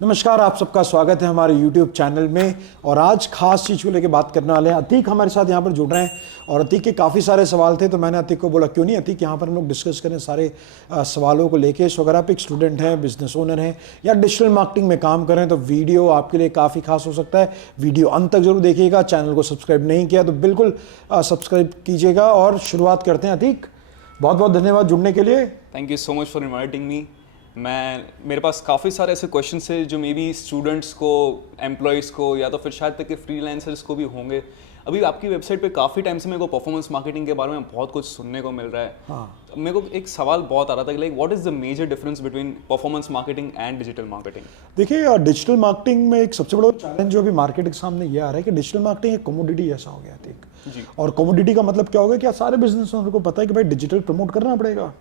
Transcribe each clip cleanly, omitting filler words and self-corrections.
नमस्कार, आप सबका स्वागत है हमारे YouTube चैनल में। और आज खास चीज़ को लेकर बात करने वाले हैं। अतीक हमारे साथ यहाँ पर जुड़ रहे हैं और अतीक के काफ़ी सारे सवाल थे, तो मैंने अतीक को बोला क्यों नहीं अतीक यहाँ पर हम लोग डिस्कस करें सारे सवालों को लेके। सो अगर आप एक स्टूडेंट हैं, बिजनेस ओनर हैं या डिजिटल मार्केटिंग में काम करें तो वीडियो आपके लिए काफ़ी खास हो सकता है। वीडियो अंत तक जरूर देखिएगा। चैनल को सब्सक्राइब नहीं किया तो बिल्कुल सब्सक्राइब कीजिएगा। और शुरुआत करते हैं। अतीक, बहुत बहुत धन्यवाद जुड़ने के लिए। Thank you so much for inviting me. मेरे पास काफ़ी सारे ऐसे क्वेश्चंस है जो मे बी स्टूडेंट्स को, एम्प्लॉयज़ को या तो फिर शायद तक के फ्रीलांसर्स को भी होंगे। अभी आपकी वेबसाइट पे काफ़ी टाइम से मेरे को परफॉर्मेंस मार्केटिंग के बारे में बहुत कुछ सुनने को मिल रहा है। हाँ, मेरे को एक सवाल बहुत आ रहा था कि like what is the major difference between performance marketing and digital marketing. देखिए, डिजिटल मार्केटिंग में एक सबसे बड़ा चैलेंज जो अभी मार्केट के सामने ये आ रहा है कि डिजिटल मार्केटिंग एक कमोडिटी जैसा हो गया है। जी। और कमोडिटी का मतलब क्या होगा कि सारे बिजनेस ओनर को पता है कि भाई डिजिटल प्रमोट करना पड़ेगा,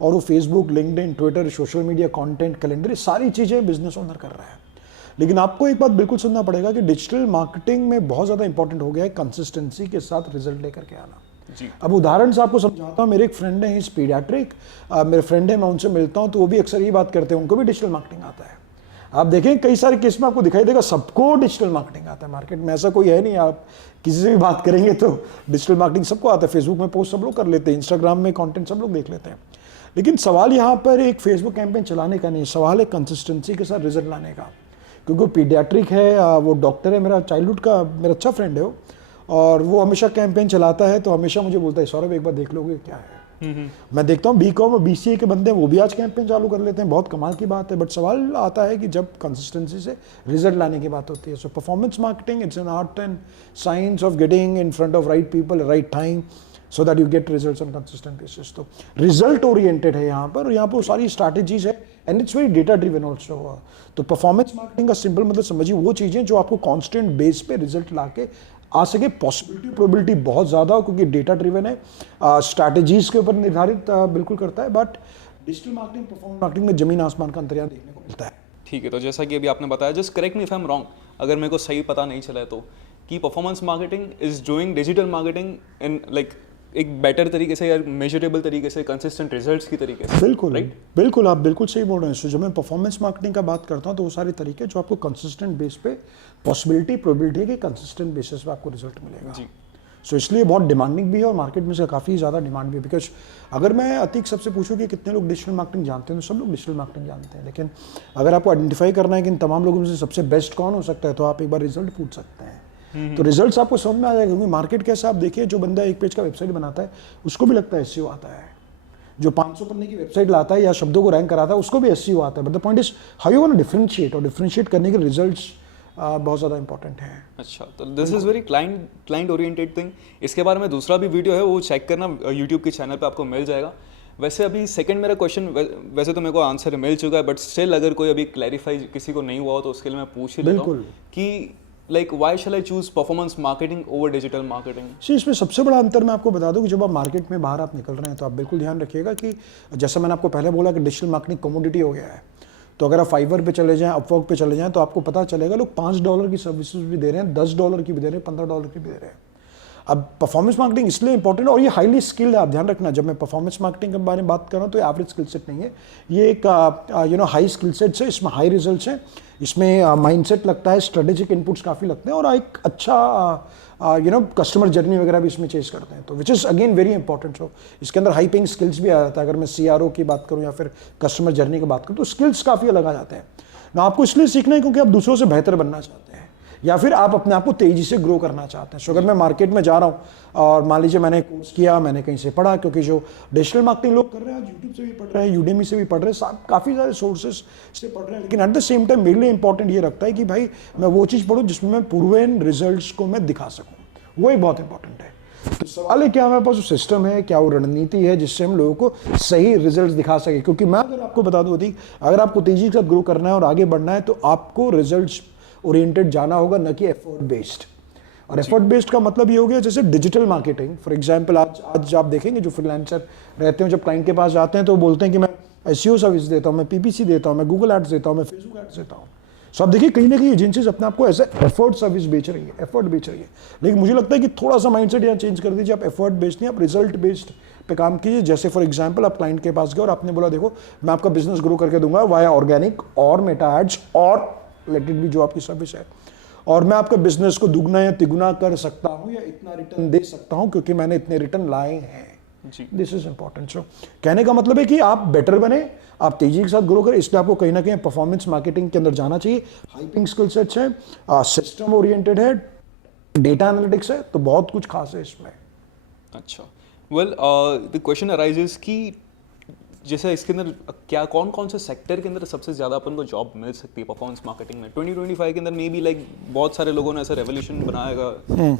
और वो Facebook, LinkedIn, Twitter, social media, content, calendar, ये सारी चीज़ें बिजनेस ओनर कर रहा है। लेकिन आपको एक बात बिल्कुल सुनना पड़ेगा कि डिजिटल मार्केटिंग में बहुत ज़्यादा इंपॉर्टेंट हो गया है कंसिस्टेंसी के साथ रिजल्ट लेकर के आना। जी। अब उदाहरण से आपको समझाता हूँ। मेरे एक फ्रेंड है, इस पीडियाट्रिक, मेरे फ्रेंड है, मैं उनसे मिलता हूँ तो वो भी अक्सर ये बात करते हैं, उनको भी डिजिटल मार्केटिंग आता है। आप देखें कई सारे केस में आपको दिखाई देगा सबको डिजिटल मार्केटिंग आता है। मार्केट में ऐसा कोई है नहीं, आप किसी से भी बात करेंगे तो डिजिटल मार्केटिंग सबको आता है। फेसबुक में पोस्ट सब लोग कर लेते हैं, इंस्टाग्राम में कंटेंट सब लोग देख लेते हैं। लेकिन सवाल यहाँ पर एक फेसबुक कैंपेन चलाने का नहीं, सवाल है कंसिस्टेंसी के साथ रिजल्ट लाने का। क्योंकि वो पीडियाट्रिक है, वो डॉक्टर है, मेरा चाइल्डहुड का मेरा अच्छा फ्रेंड है वो, और वो हमेशा कैंपेन चलाता है तो हमेशा मुझे बोलता है सौरभ एक बार देख लोगे क्या है। मैं देखता हूँ बीकॉम और बीसीए के बंदे वो भी आज कैंपेन चालू कर लेते हैं, बहुत कमाल की बात है। बट सवाल आता है कि जब कंसिस्टेंसी से रिजल्ट लाने की बात होती है। So performance marketing it's an art and science of getting in front of right people right time so that you get results on consistent basis. तो रिजल्ट ओरिएंटेड है यहाँ पर, और यहाँ पर सारी स्ट्रैटेजीज है and it's very data driven also. तो परफॉर्मेंस मार्केटिंग का सिंपल मतलब समझिए वो चीज़ें जो आपको कॉन्स्टेंट बेस पे रिजल्ट ला के आ सके। पॉसिबिलिटी प्रोबेबिलिटी बहुत ज़्यादा हो क्योंकि डेटा ड्रिवन है, स्ट्रैटेजीज के ऊपर निर्धारित बिल्कुल करता है। But digital marketing, performance marketing में जमीन आसमान का अंतर यहाँ देखने को मिलता है। ठीक है, तो जैसा कि अभी आपने बताया, just correct me if I am wrong, अगर मेरे को सही पता नहीं चला है तो, कि performance marketing is doing digital marketing in like एक बेटर तरीके से या मेजरेबल तरीके से, कंसिस्टेंट रिजल्ट्स की तरीके से। बिल्कुल राइट? बिल्कुल, आप बिल्कुल सही बोल रहे हैं। सो जब मैं परफॉर्मेंस मार्केटिंग का बात करता हूँ तो वो सारे तरीके जो आपको कंसिस्टेंट बेस पे पॉसिबिलिटी प्रोबेबिलिटी है कि कंसिस्टेंट बेसिस पे आपको रिजल्ट मिलेगा। जी। सो इसलिए बहुत डिमांडिंग भी है और मार्केट में से काफ़ी ज़्यादा डिमांड भी है। बिकॉज अगर मैं अतीक सबसे पूछूँ कि कितने लोग डिजिटल मार्केटिंग जानते हैं तो सब लोग डिजिटल मार्केटिंग जानते हैं। लेकिन अगर आपको आइडेंटिफाई करना है कि इन तमाम लोगों में से सबसे बेस्ट कौन हो सकता है तो आप एक बार रिजल्ट पूछ सकते हैं। तो रिजल्ट्स आपको समझ में आ जाएगा। क्योंकि मार्केट कैसा, आप देखिए जो बंदा एक पेज का वेबसाइट बनाता है उसको भी लगता है एसईओ आता है, जो 500 पन्ने की वेबसाइट लाता है या शब्दों को रैंक कराता है उसको भी एसईओ आता है। But the point is how you want to differentiate, और डिफरेंशिएट करने के रिजल्ट्स बहुत ज़्यादा इंपॉर्टेंट है। अच्छा, तो this is very client oriented thing. इसके बारे में दूसरा भी वीडियो है, वो चेक करना, यूट्यूब के चैनल पे आपको मिल जाएगा। वैसे अभी सेकंड मेरा क्वेश्चन, वैसे तो मेरे को आंसर मिल चुका है, बट स्टिल अगर कोई अभी क्लैरिफाई किसी को नहीं हुआ हो तो उसके लिए मैं पूछ ही लेता हूँ कि like why shall I choose performance marketing over digital marketing. इसमें सबसे बड़ा अंतर मैं आपको बता दूं कि जब आप मार्केट में बाहर आप निकल रहे हैं तो आप बिल्कुल ध्यान रखिएगा कि जैसा मैंने आपको पहले बोला कि डिजिटल मार्केटिंग कमोडिटी हो गया है। तो अगर आप फाइवर पे चले जाएं, अपवर्क पे चले जाएं तो आपको पता चलेगा लोग $5 की सर्विसेज भी दे रहे हैं, $10 की भी दे रहे हैं, $15 की भी दे रहे हैं। अब परफॉर्मेंस मार्केटिंग इसलिए इंपॉर्टेंट और ये हाईली स्किल्ड है। आप ध्यान रखना, जब मैं परफॉर्मेंस मार्केटिंग के बारे में बात कर रहा हूँ तो ये एवरेज स्किल सेट नहीं है, ये एक हाई स्किल सेट्स है। इसमें हाई रिजल्ट्स हैं, इसमें माइंडसेट लगता है, स्ट्रेटेजिक इनपुट्स काफ़ी लगते हैं, और एक अच्छा कस्टमर जर्नी वगैरह भी इसमें चेज करते हैं। तो which is again very important. So इसके अंदर हाई पेइंग स्किल्स भी आ जाता है। अगर मैं CRO की बात करूँ या फिर कस्टमर जर्नी की बात करूँ तो स्किल्स काफ़ी अलग आ जाते हैं ना। आपको इसलिए सीखना है क्योंकि आप दूसरों से बेहतर बनना चाहते हैं या फिर आप अपने आप को तेजी से ग्रो करना चाहते हैं। सो अगर मैं मार्केट में जा रहा हूँ और मान लीजिए मैंने कोर्स किया, मैंने कहीं से पढ़ा, क्योंकि जो डिजिटल मार्केटिंग लोग कर रहे हैं आज यूट्यूब से भी पढ़ रहे हैं, यूडेमी से भी पढ़ रहे हैं, काफ़ी सारे सोर्सेज से पढ़ रहे हैं। लेकिन एट द सेम टाइम मेरे लिए इंपॉर्टेंट ये रखता है कि भाई मैं वो चीज़ पढ़ूँ जिसमें मैं प्रूवन रिजल्ट्स को मैं दिखा सकूँ, वो एक बहुत इंपॉर्टेंट है। तो सवाल है क्या हमारे पास सिस्टम है, क्या वो रणनीति है जिससे हम लोगों को सही रिजल्ट्स दिखा सके। क्योंकि मैं अगर आपको बता दूँ अभी, अगर आपको तेजी के साथ ग्रो करना है और आगे बढ़ना है तो आपको रिजल्ट्स ओरिएंटेड जाना होगा, न कि एफर्ट बेस्ड। और एफर्ट बेस्ड का मतलब ये हो गया जैसे डिजिटल मार्केटिंग फॉर एग्जांपल, आज आप देखेंगे जो फ्रीलांसर रहते हैं जब क्लाइंट के पास जाते हैं तो बोलते हैं कि मैं एसईओ सर्विस देता हूँ, मैं PPC देता हूँ, मैं गूगल एड्स देता हूँ, मैं फेसबुक एड्स देता हूँ। सो आप देखिए कहीं ना कहीं एजेंसीज अपने आप को एज एफर्ट सर्विस बेच रही है, एफर्ट बेच रही है। लेकिन मुझे लगता है कि थोड़ा सा माइंडसेट यहाँ चेंज कर दीजिए, आप एफर्ट बेस्ड नहीं, आप रिजल्ट बेस्ड पे काम कीजिए। जैसे फॉर एग्जांपल आप क्लाइंट के पास गए और आपने बोला देखो मैं आपका बिजनेस ग्रो करके दूंगा वाया ऑर्गेनिक और मेटा एड्स और लेट इट बी जो आपकी सर्विस है, और मैं आपका बिजनेस को दुगना या तिगुना कर सकता हूँ या इतना रिटर्न दे सकता हूँ क्योंकि मैंने इतने रिटर्न लाए हैं। जी। This is important. सो कहने का मतलब है कि आप बेटर बने, आप तेजी के साथ ग्रो करें, इसलिए आपको कहीं ना कहीं परफॉर्मेंस मार्केटिंग के अंदर जाना चाहिए। हाइपिंग स्किल सेट्स है, सिस्टम ओरिएंटेड है, डेटा एनालिटिक्स है, तो बहुत कुछ खास है इसमें। अच्छा, वेल द क्वेश्चन अराइजेस कि जैसे इसके अंदर क्या कौन कौन से सेक्टर के अंदर सबसे ज़्यादा अपन को जॉब मिल सकती है परफॉर्मेंस मार्केटिंग में 2025 के अंदर? मे बी लाइक बहुत सारे लोगों ने ऐसा रेवोल्यूशन बनाएगा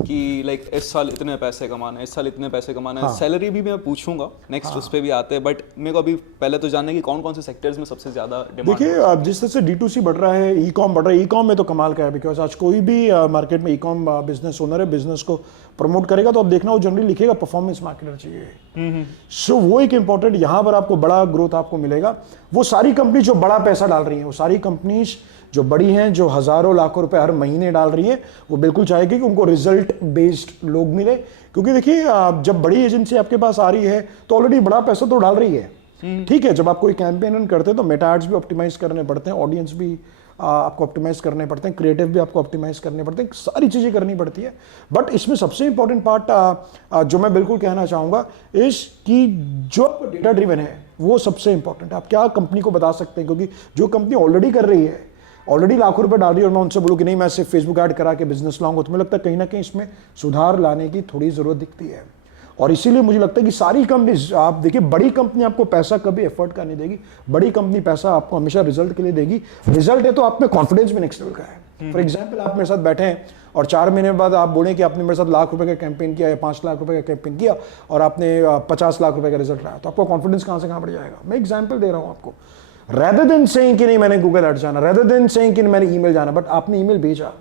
कि लाइक इस साल इतने पैसे कमाना है, इस साल इतने पैसे कमाना है। सैलरी भी मैं पूछूंगा नेक्स्ट, उस पर भी आते हैं, बट मेरे को अभी पहले तो जानना है कि कौन कौन से सेक्टर्स में सबसे ज़्यादा डिमांड। देखिए, अब जिस तरह से D2C बढ़ रहा है, ई कॉम बढ़ रहा है, ई कॉम में तो कमाल का है, बिकॉज आज कोई भी मार्केट में ई कॉम बिजनेस ओनर है, बिजनेस को प्रमोट करेगा तो आप देखना वो जनरली लिखेगा परफॉर्मेंस मार्केटर चाहिए। सो वो एक इंपॉर्टेंट, यहाँ पर आपको बड़ा ग्रोथ आपको मिलेगा। वो सारी कंपनी जो बड़ा पैसा डाल रही हैं, वो सारी कंपनीज जो बड़ी हैं, जो हजारों लाखों रुपए हर महीने डाल रही हैं, वो बिल्कुल चाहेगी कि उनको रिजल्ट बेस्ड लोग मिले। क्योंकि देखिए, जब बड़ी एजेंसी आपके पास आ रही है तो ऑलरेडी बड़ा पैसा तो डाल रही है। ठीक है, जब आप कोई कैंपेन रन करते हैं तो मेटा एड्स भी ऑप्टिमाइज करने पड़ते हैं, ऑडियंस भी आपको ऑप्टिमाइज करने पड़ते हैं, क्रिएटिव भी आपको ऑप्टिमाइज करने पड़ते हैं, सारी चीज़ें करनी पड़ती है। बट इसमें सबसे इंपॉर्टेंट पार्ट जो मैं बिल्कुल कहना चाहूँगा इस कि जो डेटा ड्रिवन है वो सबसे इंपॉर्टेंट है। आप क्या कंपनी को बता सकते हैं, क्योंकि जो कंपनी ऑलरेडी कर रही है, ऑलरेडी लाखों रुपए डाल रही है, और मैं उनसे बोलूँ कि नहीं मैं सिर्फ फेसबुक ऐड करा के बिजनेस लाऊंगा, तो मुझे लगता है कहीं ना कहीं इसमें सुधार लाने की थोड़ी ज़रूरत दिखती है। और इसीलिए मुझे लगता है कि सारी कंपनी, आप देखिए, बड़ी कंपनी आपको पैसा कभी एफर्ट का नहीं देगी, बड़ी कंपनी पैसा आपको हमेशा रिजल्ट के लिए देगी। रिजल्ट है तो आप में कॉन्फिडेंस भी नेक्स्ट लेवल का है। फॉर एग्जाम्पल, आप मेरे साथ बैठे हैं और 4 महीने बाद आप बोलें कि आपने मेरे साथ लाख रुपए का कैंपेन किया या 5 लाख रुपए का कैंपेन किया और आपने 50 लाख रुपए का रिजल्ट लाया, तो आपका कॉन्फिडेंस कहाँ से कहाँ बढ़ जाएगा। मैं एग्जाम्पल दे रहा हूँ आपको। रेदर देन सेइंग कि नहीं मैंने गूगल एड जाना, रेदर देन सेइंग कि मैंने ईमेल जाना, बट आपने ईमेल भेजा,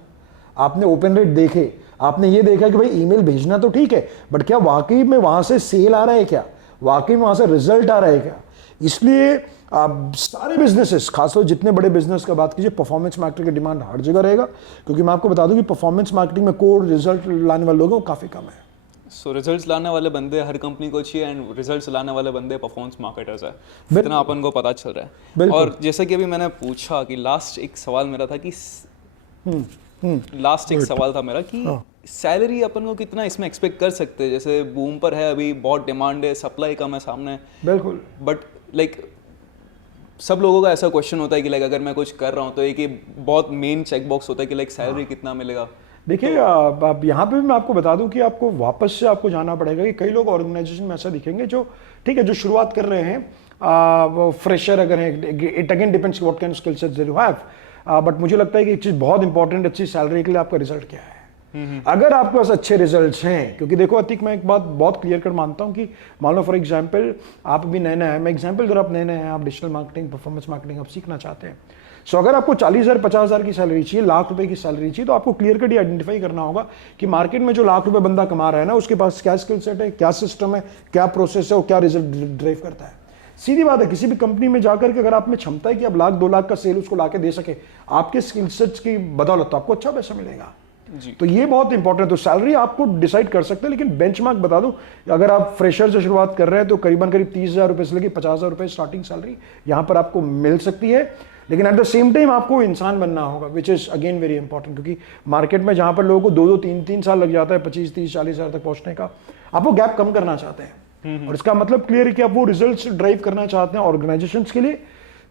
आपने ओपन रेट देखे, आपने ये देखा कि भाई ईमेल भेजना तो ठीक है, बट क्या वाकई में वहां से सेल आ रहा है, क्या वाकई में वहां से रिजल्ट आ रहा है क्या। इसलिए आप सारे बिजनेसेस, खासतौर जितने बड़े बिजनेस का बात कीजिए, परफॉर्मेंस मार्केटिंग की डिमांड हर जगह रहेगा, क्योंकि मैं आपको बता दूं कि परफॉर्मेंस मार्केटिंग में कोर रिजल्ट लाने वाले लोगों काफी कम है। सो रिजल्ट्स लाने वाले बंदे हर कंपनी को चाहिए, एंड रिजल्ट्स लाने वाले बंदे परफॉर्मेंस मार्केटर्स है, इतना अपन को पता चल रहा है। और जैसा कि अभी मैंने पूछा कि लास्ट एक सवाल मेरा था कि लास्ट एक सवाल था मेरा कि सैलरी अपन को कितना इसमें एक्सपेक्ट कर सकते हैं? जैसे बूम पर है, अभी बहुत डिमांड है, सप्लाई कम है सामने, बिल्कुल, बट लाइक सब लोगों का ऐसा क्वेश्चन होता है कि लाइक अगर मैं कुछ कर रहा हूँ तो एक ही बहुत मेन चेक बॉक्स होता है कि लाइक सैलरी कितना मिलेगा। देखिए, अब यहाँ पे भी मैं आपको बता दूं कि आपको वापस से आपको जाना पड़ेगा कि कई लोग ऑर्गेनाइजेशन में ऐसा दिखेंगे जो ठीक है, जो शुरुआत कर रहे हैं, वो फ्रेशर अगर है, it again depends what kind of skill sets you have, but मुझे लगता है कि एक चीज़ बहुत इंपॉर्टेंट, अच्छी सैलरी के लिए आपका रिजल्ट क्या है। अगर आपके पास अच्छे रिजल्ट्स हैं, क्योंकि देखो अतिक, मैं एक बात बहुत क्लियर कर मानता हूं कि मान लो फॉर एग्जांपल आप अभी नए नए हैं, मैं एग्जांपल, अगर आप नए नए हैं, आप डिजिटल मार्केटिंग, परफॉर्मेंस मार्केटिंग आप सीखना चाहते हैं, सो अगर आपको 40,000 50,000 की सैलरी चाहिए, लाख रुपए की सैलरी चाहिए, तो आपको क्लियर कट आइडेंटिफाई करना होगा कि मार्केट में जो लाख रुपए बंदा कमा रहा है ना, उसके पास क्या स्किल सेट है, क्या सिस्टम है, क्या प्रोसेस है और क्या रिजल्ट ड्राइव करता है। सीधी बात है, किसी भी कंपनी में जाकर के अगर आप में क्षमता है कि आप 1 लाख 2 लाख का सेल उसको लाके दे सके आपके स्किल सेट्स की बदौलत, तो आपको अच्छा पैसा मिलेगा जी। तो ये बहुत इंपॉर्टेंट है। तो सैलरी आपको डिसाइड कर सकते हैं, लेकिन बेंचमार्क बता दूं, अगर आप फ्रेशर से शुरुआत कर रहे हैं तो करीबन 30,000 रुपए से लेकर 50,000 रुपए स्टार्टिंग सैलरी यहां पर आपको मिल सकती है। लेकिन एट द सेम टाइम आपको इंसान बनना होगा, which is again very important, क्योंकि मार्केट में जहां पर लोगों को 2-2 3-3 साल लग जाता है 25 30 40 हज़ार तक पहुंचने का, आप वो गैप कम करना चाहते हैं। और इसका मतलब क्लियर है कि आप वो रिजल्ट्स ड्राइव करना चाहते हैं ऑर्गेनाइजेशंस के लिए,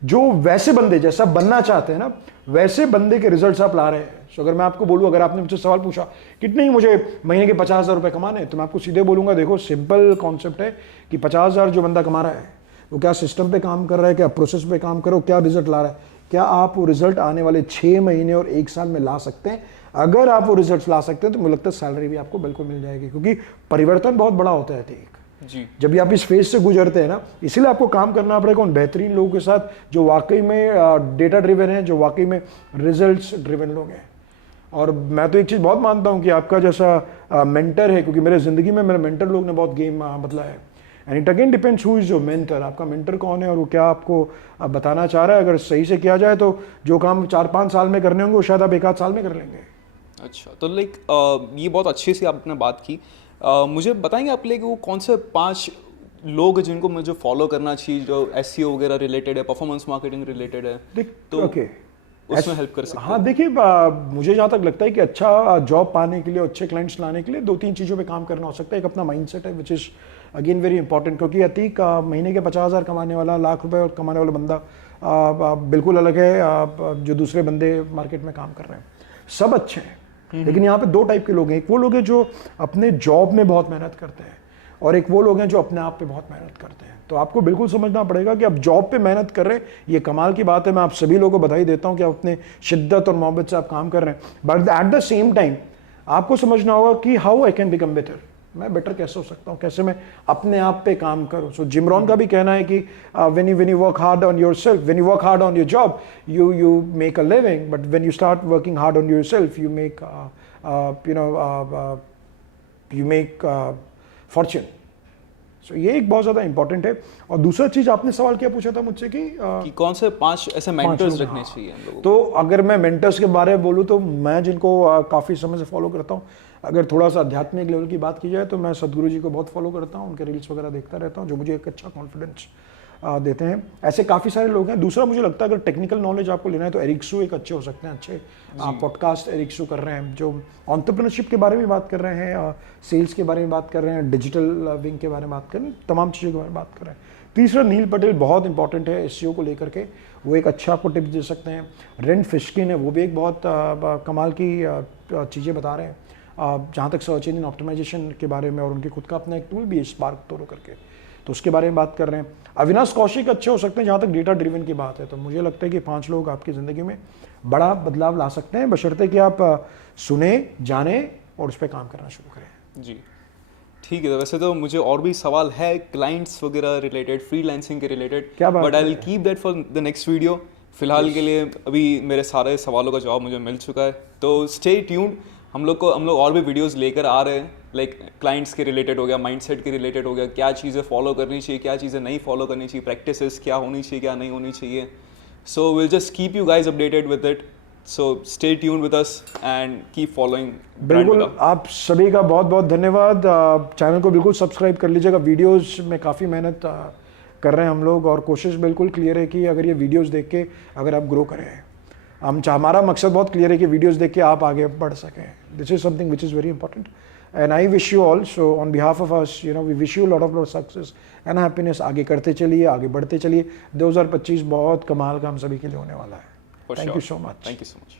जो वैसे बंदे जैसा बनना चाहते हैं ना, वैसे बंदे के रिजल्ट्स आप ला रहे हैं। तो अगर मैं आपको बोलूं, अगर आपने मुझसे सवाल पूछा कितने ही मुझे महीने के 50,000 रुपए कमाने हैं, तो मैं आपको सीधे बोलूंगा, देखो सिंपल कॉन्सेप्ट है कि 50,000 जो बंदा कमा रहा है वो क्या सिस्टम पे काम कर रहा है, क्या प्रोसेस पे काम कर रहा है, क्या रिजल्ट ला रहा है, क्या आप वो रिजल्ट आने वाले 6 महीने और 1 साल में ला सकते हैं। अगर आप वो रिजल्ट ला सकते हैं तो मुझे लगता है सैलरी भी आपको बिल्कुल मिल जाएगी, क्योंकि परिवर्तन बहुत बड़ा होता है जी। जब भी आप इस फेज से गुजरते हैं ना, इसीलिए आपको काम करना पड़ेगा उन बेहतरीन लोगों के साथ जो वाकई में डेटा ड्रिवन है, जो वाकई में रिजल्ट्स ड्रिवन लोग हैं। और मैं तो एक चीज़ बहुत मानता हूँ कि आपका जैसा मेंटर है, क्योंकि मेरे ज़िंदगी में मेरे मेंटर लोग ने बहुत गेम बदला है, and it again depends who is your mentor, आपका मेंटर कौन है और वो क्या आपको बताना चाह रहा है। अगर सही से किया जाए तो जो काम 4-5 साल में करने होंगे वो शायद आप 1-8 साल में कर लेंगे। अच्छा, तो लाइक ये बहुत अच्छी सी आपने बात की। मुझे बताएंगे आप लाइक वो कौन से 5 लोग हैं जिनको मुझे फॉलो करना चाहिए, जो SEO वगैरह रिलेटेड है, परफॉर्मेंस मार्केटिंग रिलेटेड है? तो ओके, उसमें हेल्प कर सकते हाँ देखिए, मुझे जहाँ तक लगता है कि अच्छा जॉब पाने के लिए, अच्छे क्लाइंट्स लाने के लिए 2-3 चीज़ों पे काम करना हो सकता है। एक अपना माइंडसेट है विच इज़ अगेन वेरी इंपॉर्टेंट, क्योंकि अतीक महीने के 50,000 कमाने वाला, लाख रुपए कमाने वाला बंदा बिल्कुल अलग है जो दूसरे बंदे मार्केट में काम कर रहे हैं। सब अच्छे हैं, लेकिन यहाँ पे 2 टाइप के लोग हैं। एक वो लोग हैं जो अपने जॉब में बहुत मेहनत करते हैं, और एक वो लोग हैं जो अपने आप पे बहुत मेहनत करते हैं। तो आपको बिल्कुल समझना पड़ेगा कि आप जॉब पे मेहनत कर रहे हैं, ये कमाल की बात है। मैं आप सभी लोगों को बधाई देता हूं कि आप अपने शिद्दत और मोहब्बत से आप काम कर रहे हैं, but at the same time आपको समझना होगा कि how I can become better, मैं बेटर कैसे हो सकता हूँ, कैसे मैं अपने आप पे काम करूँ। सो जिम रॉन का भी कहना है कि when you work hard on yourself, when you work hard on your job, you make a living, but when you start working hard on yourself, you make you make fortune. So ये एक बहुत ज़्यादा important है। और दूसरा चीज़ आपने सवाल क्या पूछा था मुझसे कि कौन से 5 ऐसे मेंटर्स लोग, रखने हाँ। चाहिए हम लोगों को? तो अगर मैं मेंटर्स के बारे में बोलूँ तो मैं जिनको काफ़ी समय से फॉलो करता हूँ, अगर थोड़ा सा आध्यात्मिक लेवल की बात की जाए तो मैं सदगुरु जी को बहुत फॉलो करता हूँ, उनके रील्स वगैरह देखता रहता हूँ, जो मुझे एक अच्छा कॉन्फिडेंस देते हैं। ऐसे काफ़ी सारे लोग हैं। दूसरा मुझे लगता है अगर टेक्निकल नॉलेज आपको लेना है तो एरिक सू एक अच्छे हो सकते हैं, अच्छे पॉडकास्ट एरिक सू कर रहे हैं जो एंटरप्रेन्योरशिप के बारे में बात कर रहे हैं, सेल्स के बारे में बात कर रहे हैं, डिजिटल विंग के बारे में बात कर रहे हैं, तमाम चीज़ों के बारे में बात कर रहे हैं। तीसरा नील पटेल बहुत इंपॉर्टेंट है एसईओ को लेकर के, वो एक अच्छा आपको टिप्स दे सकते हैं। रेंट फिश्किन है, वो भी एक बहुत कमाल की चीज़ें बता रहे हैं जहाँ तक सर्च इंजन ऑप्टिमाइजेशन के बारे में, और उनके खुद का अपना एक टूल भी है स्पार्क टोरो करके, तो उसके बारे में बात कर रहे हैं। अविनाश कौशिक अच्छे हो सकते हैं जहाँ तक डेटा ड्रिवन की बात है। तो मुझे लगता है कि 5 लोग आपकी ज़िंदगी में बड़ा बदलाव ला सकते हैं, बशर्ते कि आप सुने, जाने और उस पर काम करना शुरू करें। जी ठीक है। तो वैसे तो मुझे और भी सवाल है क्लाइंट्स वगैरह रिलेटेड, फ्रीलांसिंग के रिलेटेड, क्या बात but I will keep that for the next video. फिलहाल के लिए अभी मेरे सारे सवालों का जवाब मुझे मिल चुका है, तो स्टे ट्यून्ड। हम लोग और भी वीडियोस लेकर आ रहे हैं, लाइक क्लाइंट्स के रिलेटेड हो गया, माइंडसेट के रिलेटेड हो गया, क्या चीज़ें फॉलो करनी चाहिए, क्या चीज़ें नहीं फॉलो करनी चाहिए, प्रैक्टिसेस क्या होनी चाहिए, क्या नहीं होनी चाहिए। So will just keep you guys updated with it. So stay tuned with us and keep following. बिल्कुल, आप सभी का बहुत बहुत धन्यवाद। चैनल को बिल्कुल सब्सक्राइब कर लीजिएगा। वीडियोस में काफ़ी मेहनत कर रहे हैं हम लोग, और कोशिश बिल्कुल क्लियर है कि अगर ये वीडियोस देख के अगर आप ग्रो करें, हमारा मकसद बहुत क्लियर है कि वीडियोस देख के आप आगे बढ़ सकें। This is something which is very important and I wish you all, so on behalf of us, you know, we wish you lot of success and happiness. आगे करते चलिए, आगे बढ़ते चलिए। 2025 बहुत कमाल का हम सभी के लिए होने वाला है। Thank you so much. Thank you so much.